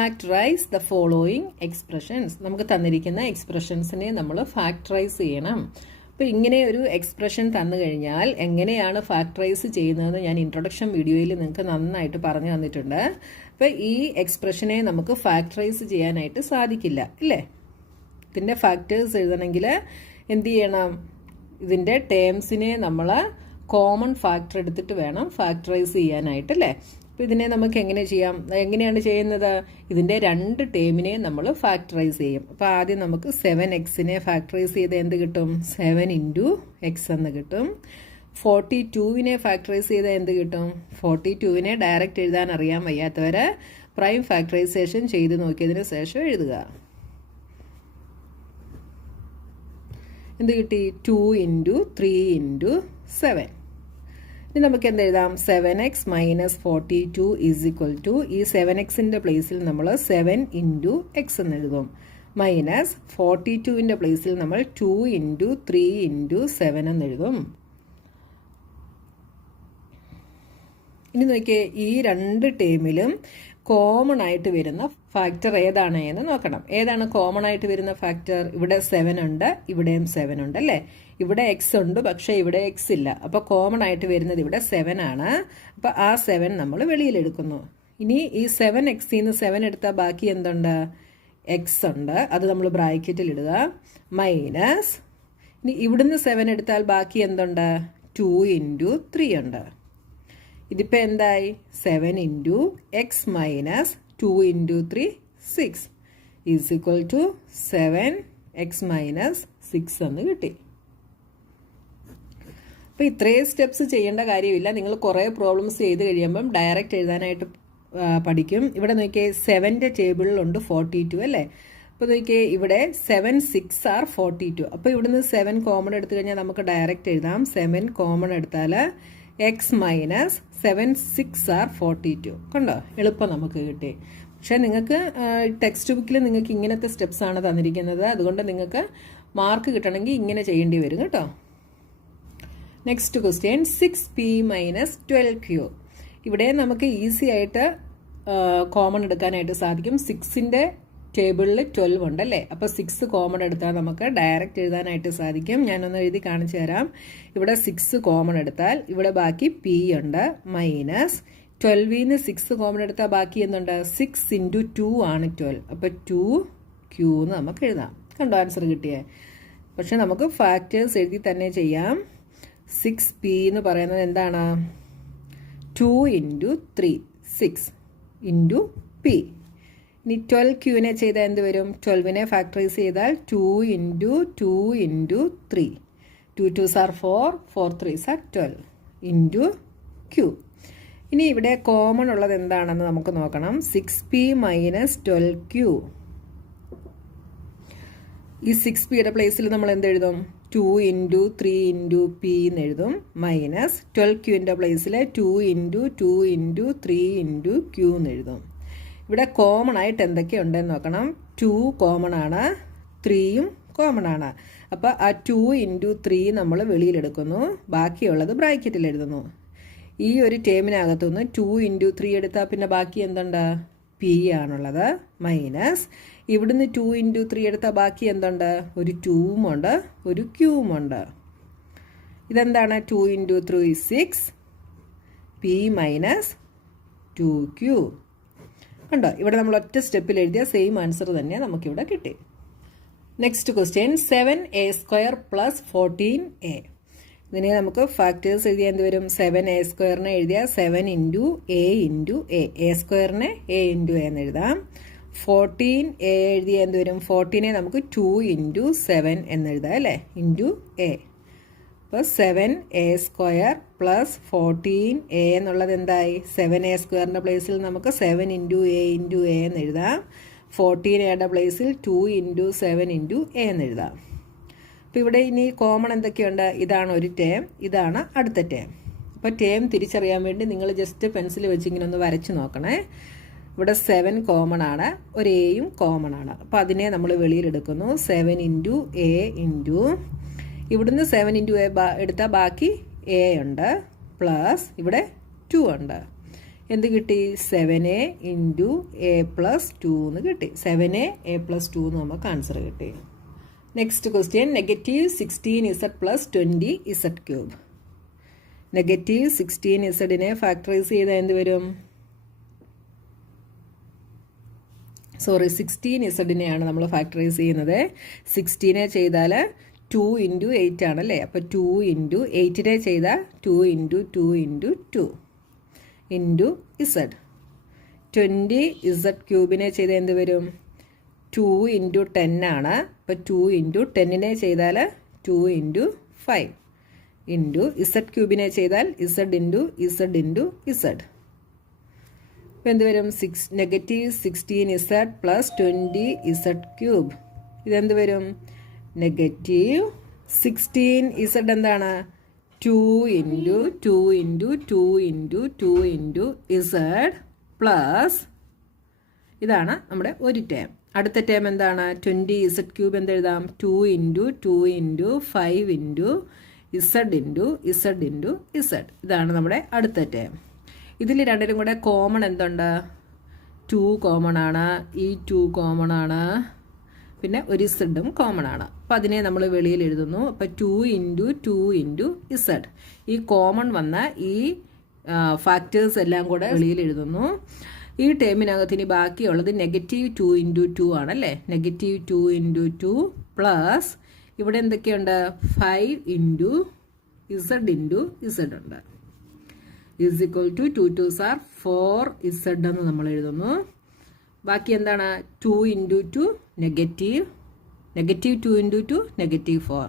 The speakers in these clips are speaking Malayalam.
Factorise the following expressions. നമുക്ക് തന്നിരിക്കുന്ന എക്സ്പ്രഷൻസിനെ നമ്മൾ ഫാക്ടറൈസ് ചെയ്യണം. അപ്പോൾ ഇങ്ങനെ ഒരു എക്സ്പ്രഷൻ തന്നു കഴിഞ്ഞാൽ എങ്ങനെയാണ് ഫാക്ടറൈസ് ചെയ്യുന്നതെന്ന് ഞാൻ ഇൻട്രൊഡക്ഷൻ വീഡിയോയിൽ നിങ്ങൾക്ക് നന്നായിട്ട് പറഞ്ഞു തന്നിട്ടുണ്ട്. അപ്പോൾ ഈ എക്സ്പ്രഷനെ നമുക്ക് ഫാക്ടറൈസ് ചെയ്യാനായിട്ട് സാധിക്കില്ല, ഇല്ലേ? ഇതിൻ്റെ ഫാക്ടേഴ്സ് എഴുതണമെങ്കിൽ എന്ത് ചെയ്യണം? ഇതിൻ്റെ ടേംസിനെ നമ്മൾ കോമൺ ഫാക്ടർ എടുത്തിട്ട് വേണം ഫാക്ടറൈസ് ചെയ്യാനായിട്ട്, അല്ലേ? അപ്പോൾ ഇതിനെ നമുക്ക് എങ്ങനെ ചെയ്യാം? എങ്ങനെയാണ് ചെയ്യുന്നത്? ഇതിൻ്റെ രണ്ട് ടേമിനെ നമ്മൾ ഫാക്ടറൈസ് ചെയ്യും. അപ്പോൾ ആദ്യം നമുക്ക് 7x ഫാക്ടറൈസ് ചെയ്ത് എന്ത് കിട്ടും? 7 × x എന്ന് കിട്ടും. 42 ഫാക്ടറൈസ് ചെയ്ത് എന്ത് കിട്ടും? 42 ഡയറക്റ്റ് എഴുതാൻ അറിയാൻ വയ്യാത്തവരെ പ്രൈം ഫാക്ടറൈസേഷൻ ചെയ്ത് നോക്കിയതിന് ശേഷം എഴുതുക. എന്ത് കിട്ടി? 2 × 3 × 7. ഇനി നമുക്ക് എന്ത് എഴുതാം? 7x - 42 = ഈ 7xൻ്റെ പ്ലേസിൽ നമ്മൾ 7 × x എന്ന് എഴുതും. മൈനസ് 42ൻ്റെ പ്ലേസിൽ നമ്മൾ 2 × 3 × 7 എന്ന് എഴുതും. ഇനി നോക്കിയേ, ഈ രണ്ട് ടേമിലും കോമൺ ആയിട്ട് വരുന്ന ഫാക്ടർ ഏതാണ് എന്ന് നോക്കണം. ഏതാണ് കോമൺ ആയിട്ട് വരുന്ന ഫാക്ടർ? ഇവിടെ 7 ഉണ്ട്, ഇവിടെയും 7 ഉണ്ട്, അല്ലേ? ഇവിടെ എക്സ് ഉണ്ട്, പക്ഷേ ഇവിടെ എക്സ് ഇല്ല. അപ്പോൾ കോമൺ ആയിട്ട് വരുന്നത് ഇവിടെ 7 ആണ്. അപ്പോൾ ആ 7 നമ്മൾ വെളിയിലെടുക്കുന്നു. ഇനി ഈ 7x നിന്ന് 7 എടുത്താൽ ബാക്കി എന്തുണ്ട്? എക്സ് ഉണ്ട്, അത് നമ്മൾ ബ്രാക്കറ്റിൽ ഇടുക. മൈനസ് ഇനി ഇവിടുന്ന് 7 എടുത്താൽ ബാക്കി എന്തുണ്ട്? 2 × 3 ഉണ്ട്. ഇതിപ്പോൾ എന്തായി? 7 × x - 2 × 3 6 = 7x - 6 എന്ന് കിട്ടി. അപ്പോൾ ഇത്രയും സ്റ്റെപ്സ് ചെയ്യേണ്ട കാര്യമില്ല. നിങ്ങൾ കുറേ പ്രോബ്ലംസ് ചെയ്ത് കഴിയുമ്പം ഡയറക്റ്റ് എഴുതാനായിട്ട് പഠിക്കും. ഇവിടെ നോക്കിയേ, 7ൻ്റെ ടേബിളിലുണ്ട് 42, അല്ലേ? അപ്പോൾ നോക്കിയേ, ഇവിടെ 7 6 are 42. അപ്പോൾ ഇവിടുന്ന് 7 കോമൺ എടുത്തു കഴിഞ്ഞാൽ നമുക്ക് ഡയറക്റ്റ് എഴുതാം. 7 കോമൺ എടുത്താൽ x - 7 6 are 42. കണ്ടോ? എളുപ്പം നമുക്ക് കിട്ടി. പക്ഷേ നിങ്ങൾക്ക് ടെക്സ്റ്റ് ബുക്കിൽ നിങ്ങൾക്ക് ഇങ്ങനത്തെ സ്റ്റെപ്സ് ആണ് തന്നിരിക്കുന്നത്. അതുകൊണ്ട് നിങ്ങൾക്ക് മാർക്ക് കിട്ടണമെങ്കിൽ ഇങ്ങനെ ചെയ്യേണ്ടി വരും കേട്ടോ. Next question, 6p - 12q. ഇവിടെ നമുക്ക് ഈസി ആയിട്ട് കോമൺ എടുക്കാനായിട്ട് സാധിക്കും. 6ൻ്റെ ടേബിളിൽ 12 ഉണ്ടല്ലേ? അപ്പോൾ 6 കോമൺ എടുത്താൽ നമുക്ക് ഡയറക്റ്റ് എഴുതാനായിട്ട് സാധിക്കും. ഞാനൊന്ന് എഴുതി കാണിച്ചു തരാം. ഇവിടെ 6 കോമൺ എടുത്താൽ ഇവിടെ ബാക്കി p ഉണ്ട്. മൈനസ് 12ൽ നിന്ന് 6 കോമൺ എടുത്താൽ ബാക്കി എന്തുണ്ട്? 6 × 2 ആണ് 12. അപ്പോൾ 2q എന്ന് നമുക്ക് എഴുതാം. കണ്ടോ ആൻസർ കിട്ടിയേ? പക്ഷെ നമുക്ക് ഫാക്ടേഴ്സ് എഴുതി തന്നെ ചെയ്യാം. 6p എന്ന് പറയുന്നത് എന്താണ്? 2 × 3 6 × p. ഇനി 12q ചെയ്താൽ എന്ത് വരും? 12നെ ഫാക്ടറൈസ് ചെയ്താൽ 2 × 2 × 3. 2 2s are 4, 4 3s are 12 × q. ഇനി ഇവിടെ കോമൺ ഉള്ളത് എന്താണെന്ന് നമുക്ക് നോക്കണം. 6p - 12q. ഈ 6pയുടെ പ്ലേസിൽ നമ്മൾ എന്തെഴുതും? 2 × 3 × p എന്ന് എഴുതും. മൈനസ് 12qൻ്റെ പ്ലേസിൽ 2 × 2 × 3 × q എന്ന് എഴുതും. ഇവിടെ കോമൺ ആയിട്ട് എന്തൊക്കെയുണ്ടെന്ന് നോക്കണം. 2 കോമൺ ആണ്, 3യും കോമൺ ആണ്. അപ്പോൾ ആ 2 × 3 നമ്മൾ വെളിയിലെടുക്കുന്നു, ബാക്കിയുള്ളത് ബ്രാക്കറ്റിൽ എഴുതുന്നു. ഈ ഒരു ടേമിനകത്തുനിന്ന് 2 × 3 എടുത്താൽ പിന്നെ ബാക്കി എന്തുണ്ട്? p ആണുള്ളത്. മൈനസ് ഇവിടുന്ന് 2 × 3 എടുത്താൽ ബാക്കി എന്തുണ്ട്? ഒരു 2ഉം ഉണ്ട്, ഒരു qഉം ഉണ്ട്. ഇതെന്താണ്? 2 × 3 6 p - 2q. കണ്ടോ? ഇവിടെ നമ്മൾ ഒറ്റ സ്റ്റെപ്പിൽ എഴുതിയ സെയിം ആൻസർ തന്നെ നമുക്കിവിടെ കിട്ടി. Next question, 7a² + 14a. ഇതിനെ നമുക്ക് ഫാക്ടേഴ്സ് എഴുതിയാൽ എന്ത് വരും? 7a² എഴുതിയാൽ 7 × a × a. a² a × a എന്ന് എഴുതാം. 14a എഴുതിയാൽ എന്ത് വരും? 14നെ നമുക്ക് 2 × 7 എന്ന് എഴുതാം, അല്ലേ? × a. അപ്പോൾ 7a² + 14a എന്നുള്ളത് എന്തായി? 7a² പ്ലേസിൽ നമുക്ക് 7 × a × a എന്ന് എഴുതാം. 14a പ്ലേസിൽ 2 × 7 × a എന്ന് എഴുതാം. അപ്പോൾ ഇവിടെ ഇനി കോമൺ എന്തൊക്കെയുണ്ട്? ഇതാണ് ഒരു ടേം, ഇതാണ് അടുത്ത ടേം. അപ്പോൾ ടേം തിരിച്ചറിയാൻ വേണ്ടി നിങ്ങൾ ജസ്റ്റ് പെൻസിൽ വെച്ച് ഇങ്ങനെ ഒന്ന് വരച്ച് നോക്കണേ. ഇവിടെ 7 കോമൺ ആണ്, ഒരു എയും കോമൺ ആണ്. അപ്പോൾ അതിനെ നമ്മൾ വെളിയിലെടുക്കുന്നു. 7 × a × ഇവിടുന്ന് 7 × a എടുത്താൽ ബാക്കി a ഉണ്ട്, പ്ലസ് ഇവിടെ 2 ഉണ്ട്. എന്ത് കിട്ടി 7a ഇൻറ്റു a പ്ലസ് 2 എന്ന് കിട്ടി. 7a a പ്ലസ് 2 എന്ന് നമുക്ക് ആൻസർ കിട്ടി. Next question negative 16z plus 20z cube. Negative 16zനെ ഫാക്ടറൈസ് ചെയ്താൽ എന്ത് വരും? 16zനെയാണ് നമ്മൾ ഫാക്ടറൈസ് ചെയ്യുന്നത്. 16 ചെയ്താൽ 2 ഇൻറ്റു 8 ആണല്ലേ. അപ്പോൾ 2 ഇൻറ്റു 8 ചെയ്താൽ 2 into 2 into 2 into z. 20z ക്യൂബിനെ ചെയ്താൽ എന്ത് വരും? 2 ഇൻറ്റു 10 ആണ്. അപ്പോൾ 2 ഇൻറ്റു 10 ചെയ്താൽ 2 ഇൻറ്റു 5 ഇൻറ്റു z ക്യൂബിനെ ചെയ്താൽ z into z into z. അപ്പോൾ എന്ത് വരും? Negative 16z plus 20z cube. ഇതെന്ത് വരും? നെഗറ്റീവ് 16z എന്താണ്? 2 into 2 into 2 into 2 into z plus ഇതാണ് നമ്മുടെ ഒരു ടേം. അടുത്ത ടേം എന്താണ്? 20z ക്യൂബ് എന്തെഴുതാം? 2 into 2 into 5 into z into z into z. ഇതാണ് നമ്മുടെ അടുത്ത ടേം. ഇതിൽ രണ്ടിലും കൂടെ കോമൺ എന്തുണ്ട്? 2 കോമൺ ആണ്, ഈ 2 കോമൺ ആണ്, പിന്നെ ഒരു ഇസഡും കോമൺ ആണ്. അപ്പോൾ അതിനെ നമ്മൾ വെളിയിൽ എഴുതുന്നു. അപ്പോൾ 2 ഇൻറ്റു 2 ഇൻറ്റു ഇസഡ്. ഈ കോമൺ വന്ന ഈ ഫാക്ടേഴ്സ് എല്ലാം കൂടെ വെളിയിൽ എഴുതുന്നു. ഈ ടേമിനകത്ത് ഇനി ബാക്കിയുള്ളത് നെഗറ്റീവ് 2 ഇൻറ്റു 2 ആണല്ലേ. നെഗറ്റീവ് 2 ഇൻറ്റു 2 പ്ലസ് ഇവിടെ എന്തൊക്കെയുണ്ട്? 5 ഇൻറ്റു ഇസഡ് ഇൻറ്റു ഇസഡ് ഉണ്ട്. Is equal to 2 2s are 4z എന്ന് നമ്മൾ എഴുതുന്നു. ബാക്കി എന്താണ്? 2 into 2 negative 2 into 2 negative 4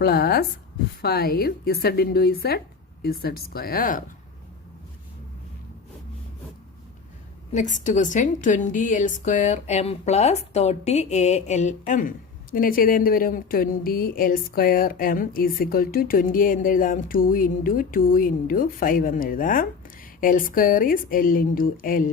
plus 5 z into z square. Next question 20l square m plus 30al m. ഇതിനെ ചെയ്താൽ എന്ത് വരും? 20l square m is equal to 20 എന്തെഴുതാം? 2 ഇൻറ്റു 2 ഇൻറ്റു 5 എന്നെഴുതാം. L square is L into L.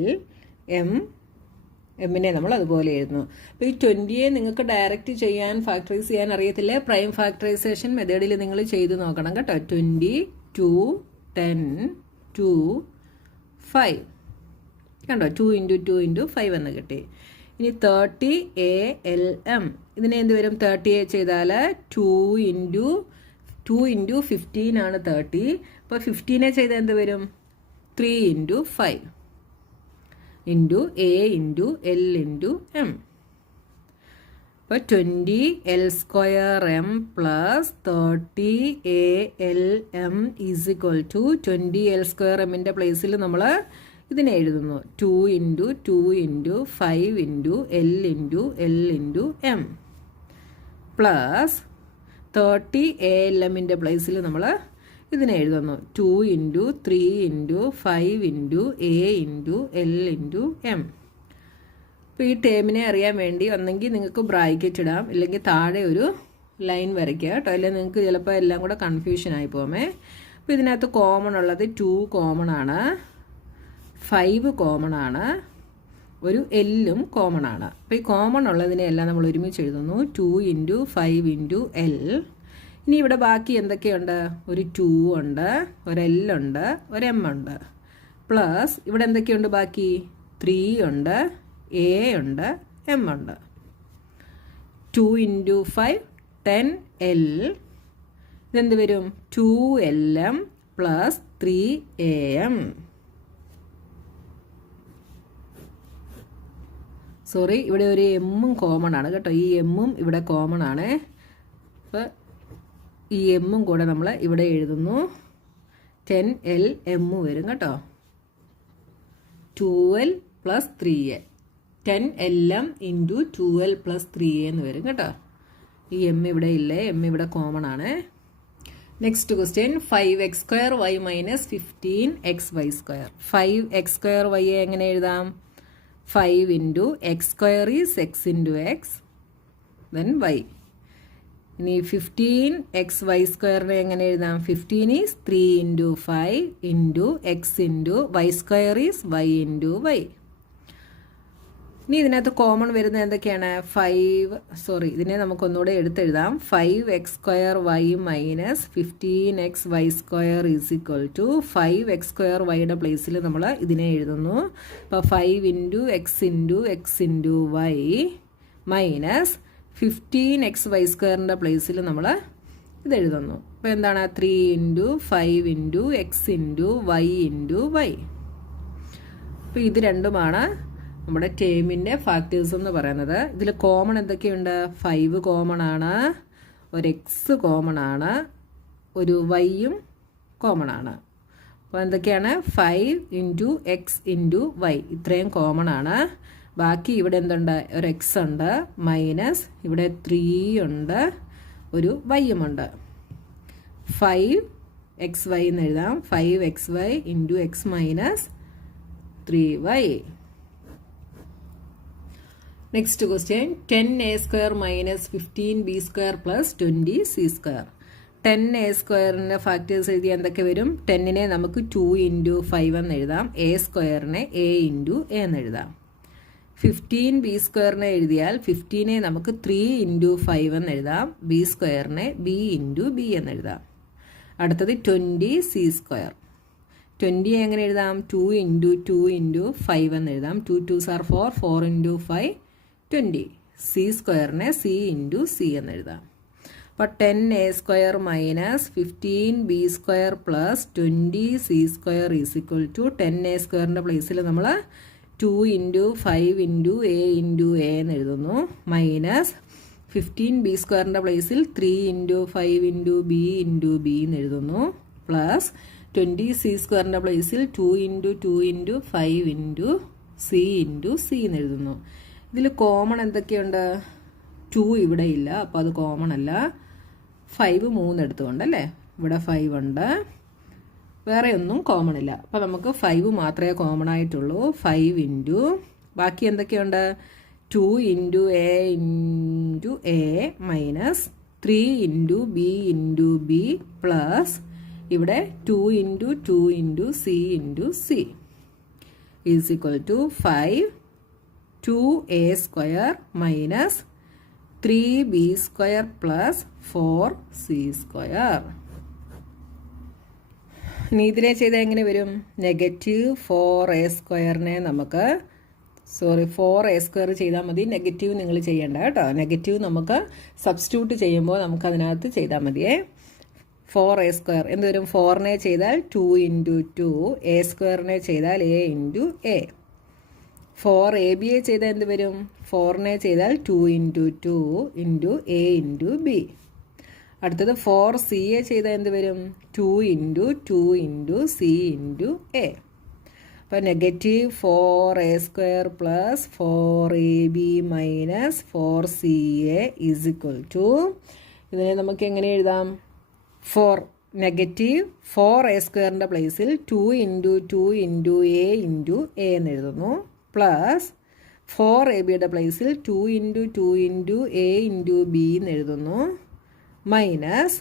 എമ്മിനെ നമ്മൾ അതുപോലെ എഴുതുന്നു. അപ്പോൾ ഈ 20യെ നിങ്ങൾക്ക് ഡയറക്റ്റ് ചെയ്യാൻ ഫാക്ടറൈസ് ചെയ്യാൻ അറിയത്തില്ല. പ്രൈം ഫാക്ടറൈസേഷൻ മെത്തേഡിൽ നിങ്ങൾ ചെയ്ത് നോക്കണം കേട്ടോ. 20, 2, 10, 2, 5 കണ്ടോ? 2 ഇൻറ്റു 2 ഇൻറ്റു 5 എന്ന് കിട്ടി. ഇനി 30al. ഇതിനെ എന്ത് വരും? 30 ചെയ്താൽ 2 ഇൻറ്റു 15 ആണ് 30. അപ്പോൾ 15 ചെയ്താൽ എന്ത് വരും? 3 into 5 into a into L into M. അപ്പോൾ 20l square m plus 30al m is equal to 20l square എമ്മിൻ്റെ പ്ലേസിൽ നമ്മൾ ഇതിനെ എഴുതുന്നു. 2 into 2 into 5 into L into L into M plus 30al എമ്മിൻ്റെ പ്ലേസിൽ നമ്മൾ ഇതിനെ എഴുതുന്നു. 2 into 3 into 5 into A into L into M. അപ്പോൾ ഈ ടേമിനെ അറിയാൻ വേണ്ടി ഒന്നെങ്കിൽ നിങ്ങൾക്ക് ബ്രാക്കറ്റ് ഇടാം, ഇല്ലെങ്കിൽ താഴെ ഒരു ലൈൻ വരയ്ക്കുക കേട്ടോ. അല്ലെങ്കിൽ നിങ്ങൾക്ക് ചിലപ്പോൾ എല്ലാം കൂടെ കൺഫ്യൂഷൻ ആയി പോകുമേ. അപ്പോൾ ഇതിനകത്ത് കോമൺ ഉള്ളത് 2 കോമൺ ആണ്, 5 കോമൺ ആണ്, ഒരു എല്ലും കോമൺ ആണ്. അപ്പോൾ ഈ കോമൺ ഉള്ളതിനെ എല്ലാം നമ്മൾ ഒരുമിച്ച് എഴുതുന്നു. 2 ഇൻറ്റു 5 ഇൻറ്റു എൽ. ഇനി ഇവിടെ ബാക്കി എന്തൊക്കെയുണ്ട്? ഒരു 2 ഉണ്ട്, ഒരു എൽ ഉണ്ട്, ഒരു എം ഉണ്ട്. പ്ലസ് ഇവിടെ എന്തൊക്കെയുണ്ട് ബാക്കി? 3 ഉണ്ട്, എ ഉണ്ട്, എം ഉണ്ട്. 2 ഇൻറ്റു 5 10l. ഇതെന്ത് വരും? 2lm plus 3am. സോറി, ഇവിടെ ഒരു എമ്മും കോമൺ ആണ് കേട്ടോ. ഈ എമ്മും ഇവിടെ കോമൺ ആണ്. അപ്പോൾ ഈ എമ്മും കൂടെ നമ്മൾ ഇവിടെ എഴുതുന്നു. 10l m വരും കേട്ടോ. 2l plus 3a. 10lm into 2l plus 3a എന്ന് വരും കേട്ടോ. ഈ എം ഇവിടെ ഇല്ലേ, എം ഇവിടെ കോമൺ ആണ്. Next question 5x square y minus 15xy square. 5x square y എങ്ങനെ എഴുതാം? 5 into X square is X into X then Y. ഇനി 15xy സ്ക്വയറിനെ എങ്ങനെ എഴുതാം? 15 is 3 into 5 into X into Y square is Y into Y. ഇനി ഇതിനകത്ത് കോമൺ വരുന്നത് എന്തൊക്കെയാണ്? ഇതിനെ നമുക്കൊന്നുകൂടെ എടുത്തെഴുതാം. 5x² minus 15xy² is equal to 5x²y പ്ലേസിൽ നമ്മൾ ഇതിനെ എഴുതുന്നു. അപ്പോൾ 5x(x)(y) മൈനസ് 15xy² പ്ലേസിൽ നമ്മൾ ഇത് എഴുതുന്നു. അപ്പോൾ എന്താണ്? 3x5x(y)(y). അപ്പോൾ ഇത് രണ്ടുമാണ് നമ്മുടെ ടേമിൻ്റെ ഫാക്ടേഴ്സ് എന്ന് പറയുന്നത്. ഇതിൽ കോമൺ എന്തൊക്കെയുണ്ട്? 5 കോമൺ ആണ്, ഒരു എക്സ് കോമൺ ആണ്, ഒരു വൈയും കോമൺ ആണ്. അപ്പോൾ എന്തൊക്കെയാണ്? 5 × x × y ഇത്രയും കോമൺ ആണ്. ബാക്കി ഇവിടെ എന്തുണ്ട്? ഒരു എക്സ് ഉണ്ട്, മൈനസ് ഇവിടെ 3 ഉണ്ട്, ഒരു വൈയുമുണ്ട്. 5xy എന്ന് എഴുതാം. 5xy × x minus 3y. Next question, 10a² minus 15b² plus 20c². 10a² factors എഴുതിയാൽ എന്തൊക്കെ വരും? 10നെ നമുക്ക് 2 × 5 എന്ന് എഴുതാം. a²നെ a × a എന്ന് എഴുതാം. 15b² എഴുതിയാൽ 15നെ നമുക്ക് 3 × 5 എന്ന് എഴുതാം. b²നെ b × b എന്ന് എഴുതാം. അടുത്തത് 20c². 20 എങ്ങനെ എഴുതാം? 2 × 2 × 5 എന്ന് എഴുതാം. 2 2s are 4, 4 × 5 20. c²നെ c × c എന്ന് എഴുതാം. അപ്പോൾ 10a² minus 15b² plus 20c² is equal to 10a² പ്ലേസിൽ നമ്മൾ 2 × 5 × a × a എന്ന് എഴുതുന്നു. മൈനസ് 15b² പ്ലേസിൽ 3 × 5 × b × b എന്ന് എഴുതുന്നു. പ്ലസ് 20c² പ്ലേസിൽ 2 × 2 × 5 × c × c എന്ന് എഴുതുന്നു. ഇതിൽ കോമൺ എന്തൊക്കെയുണ്ട്? 2 ഇവിടെ ഇല്ല, അപ്പോൾ അത് കോമൺ അല്ല. 5 3 എടുത്തുകൊണ്ടല്ലേ, ഇവിടെ 5 ഉണ്ട്, വേറെ ഒന്നും കോമൺ ഇല്ല. അപ്പോൾ നമുക്ക് 5 മാത്രമേ കോമൺ ആയിട്ടുള്ളൂ. 5 × ബാക്കി എന്തൊക്കെയുണ്ട്? 2 × a × a minus 3 × b × b plus ഇവിടെ 2 × 2 × c × c is equal to 5 2a² minus 3b² plus 4c². ഇനി ഇതിനെ ചെയ്താൽ എങ്ങനെ വരും? -4a² നമുക്ക് 4a² ചെയ്താൽ മതി. നെഗറ്റീവ് നിങ്ങൾ ചെയ്യേണ്ട കേട്ടോ. നെഗറ്റീവ് നമുക്ക് സബ്സ്റ്റിറ്റ്യൂട്ട് ചെയ്യുമ്പോൾ നമുക്ക് അതിനകത്ത് ചെയ്താൽ മതിയേ. 4a² എന്ത് വരും? 4നെ ചെയ്താൽ 2 × 2, a² ചെയ്താൽ a × a. 4ab ചെയ്താൽ എന്ത് വരും? 4നെ ചെയ്താൽ 2 × 2 × a × b. അടുത്തത് 4c ചെയ്താൽ എന്ത് വരും? 2 × 2 × c × a. അപ്പോൾ -4a² plus 4ab minus 4ca is equal to, ഇതിനെ നമുക്ക് എങ്ങനെ എഴുതാം? -4a² പ്ലേസിൽ 2 × 2 × a × a എന്ന് എഴുതുന്നു. പ്ലസ് 4ab പ്ലേസിൽ 2 × 2 × a × b എന്ന് എഴുതുന്നു. മൈനസ്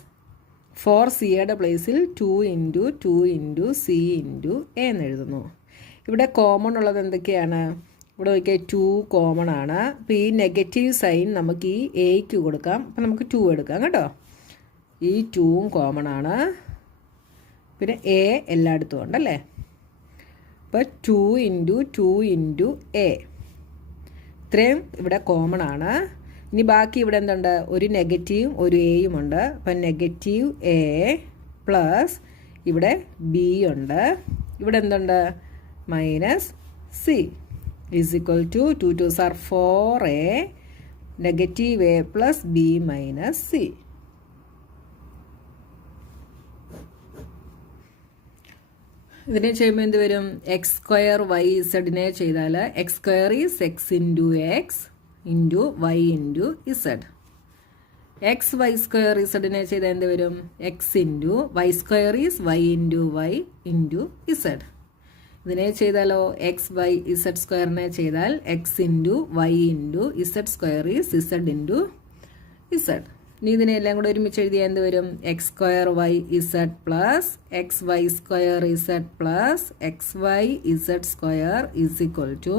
4c പ്ലേസിൽ 2 × 2 × c × a എന്ന് എഴുതുന്നു. ഇവിടെ കോമൺ ഉള്ളത് എന്തൊക്കെയാണ്? ഇവിടെ നോക്കിയാൽ 2 കോമൺ ആണ്. അപ്പോൾ ഈ നെഗറ്റീവ് സൈൻ നമുക്ക് ഈ എക്ക് കൊടുക്കാം. അപ്പം നമുക്ക് 2 എടുക്കാം കേട്ടോ. ഈ 2ഉം കോമൺ ആണ്. പിന്നെ എ എല്ലായിടത്തും ഉണ്ടല്ലേ. അപ്പോൾ 2 × 2 × a ഇത്രയും ഇവിടെ കോമൺ ആണ്. ഇനി ബാക്കി ഇവിടെ എന്തുണ്ട്? ഒരു നെഗറ്റീവും ഒരു എയും ഉണ്ട്. അപ്പം -a പ്ലസ് ഇവിടെ b ഉണ്ട്. ഇവിടെ എന്തുണ്ട്? -c is equal to 2 2s are 4a -a plus b minus c. ഇതിനെ ചെയ്യുമ്പോൾ എന്ത് വരും? x²y(z)നെ ചെയ്താൽ x² is x × x × y × z. xy²(z)നെ ചെയ്താൽ എന്ത് വരും? x × y² is y × y × z. ഇതിനെ ചെയ്താലോ xy(z)² ചെയ്താൽ x × y × z² is z × z. ഇനി ഇതിനെല്ലാം കൂടെ ഒരുമിച്ച് എഴുതിയാൽ എന്ത് വരും? x²y(z) plus xy²(z) plus xy(z²) is equal to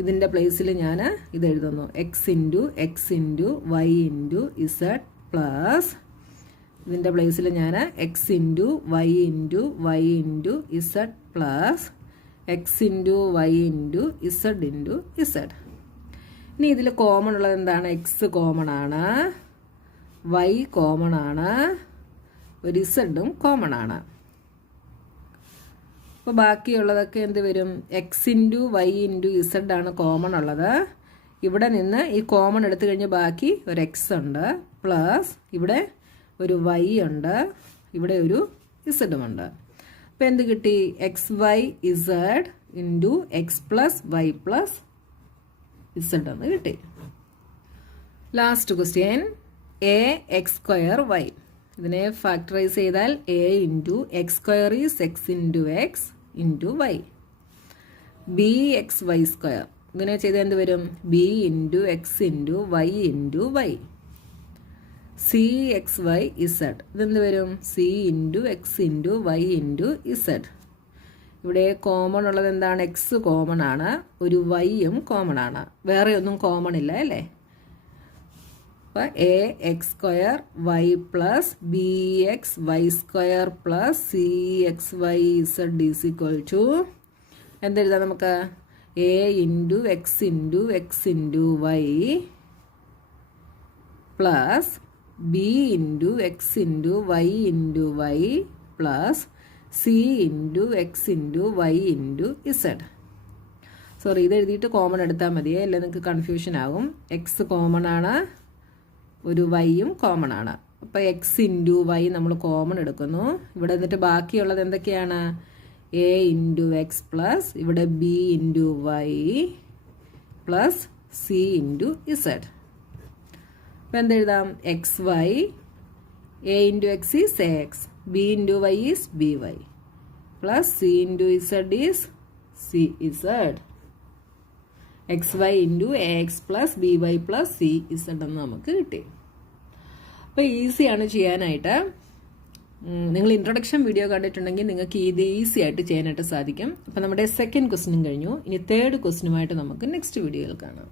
ഇതിൻ്റെ പ്ലേസിൽ ഞാൻ ഇത് എഴുതുന്നു X into Y into Z plus ഇതിൻ്റെ പ്ലേസിൽ ഞാൻ X into Y into Z plus X into Y into Z. ഇനി ഇതിൽ കോമൺ ഉള്ളത് എന്താണ്? എക്സ് കോമൺ ആണ്, വൈ കോമൺ ആണ്, ഒരു ഇസഡും കോമൺ ആണ്. അപ്പോൾ ബാക്കിയുള്ളതൊക്കെ എന്ത് വരും? X into Y into Z ആണ് കോമൺ ഉള്ളത്. ഇവിടെ നിന്ന് ഈ കോമൺ എടുത്തു കഴിഞ്ഞ് ബാക്കി ഒരു എക്സ് ഉണ്ട്, പ്ലസ് ഇവിടെ ഒരു വൈ ഉണ്ട്, ഇവിടെ ഒരു ഇസഡും ഉണ്ട്. അപ്പോൾ എന്ത് കിട്ടി? X Y Z into X plus Y plus Z എന്ന് കിട്ടി. Last question, A X square Y. ഇതിനെ ഫാക്ടറൈസ് ചെയ്താൽ A into X square is X into Y. B X Y square. ഇതിനെ ചെയ്താൽ എന്ത് വരും? B into X into Y. C X Y Z. ഇതെന്ത് വരും? C into X into Y into Z. ഇവിടെ കോമൺ ഉള്ളത് എന്താണ്? എക്സ് കോമൺ ആണ്, ഒരു വൈയും കോമൺ ആണ്, വേറെ ഒന്നും കോമൺ ഇല്ല അല്ലേ? അപ്പോൾ a X square y plus b X Y square plus c X Y z is equal to എന്തെഴുതാം നമുക്ക്? A into X into y plus b into X into y plus c into X into Y into z. Sorry, ഇത് എഴുതിയിട്ട് കോമൺ എടുത്താൽ മതിയേ, അല്ലേ നിങ്ങൾക്ക് കൺഫ്യൂഷൻ ആകും. എക്സ് കോമൺ ആണ്, ഒരു വൈയും കോമൺ ആണ്. അപ്പോൾ എക്സ് ഇൻറ്റു വൈ നമ്മൾ കോമൺ എടുക്കുന്നു. ഇവിടെ എന്നിട്ട് ബാക്കിയുള്ളത് എന്തൊക്കെയാണ്? എ ഇൻറ്റു എക്സ് പ്ലസ് ഇവിടെ b into y plus c into z. അപ്പോൾ എന്തെഴുതാം? X y, a into x is a x, b into y is b y plus c into z is c z. X y into a x plus b y plus c z എന്ന് നമുക്ക് കിട്ടി. അപ്പോൾ ഈസിയാണ് ചെയ്യാനായിട്ട്. നിങ്ങൾ ഇൻട്രൊഡക്ഷൻ വീഡിയോ കണ്ടിട്ടുണ്ടെങ്കിൽ നിങ്ങൾക്ക് ഇത് ഈസി ആയിട്ട് ചെയ്യാനായിട്ട് സാധിക്കും. അപ്പോൾ നമ്മുടെ സെക്കൻഡ് ക്വസ്റ്റ്യനും കഴിഞ്ഞു. ഇനി തേർഡ് ക്വസ്റ്റ്യനുമായിട്ട് നമുക്ക് നെക്സ്റ്റ് വീഡിയോയിൽ കാണാം.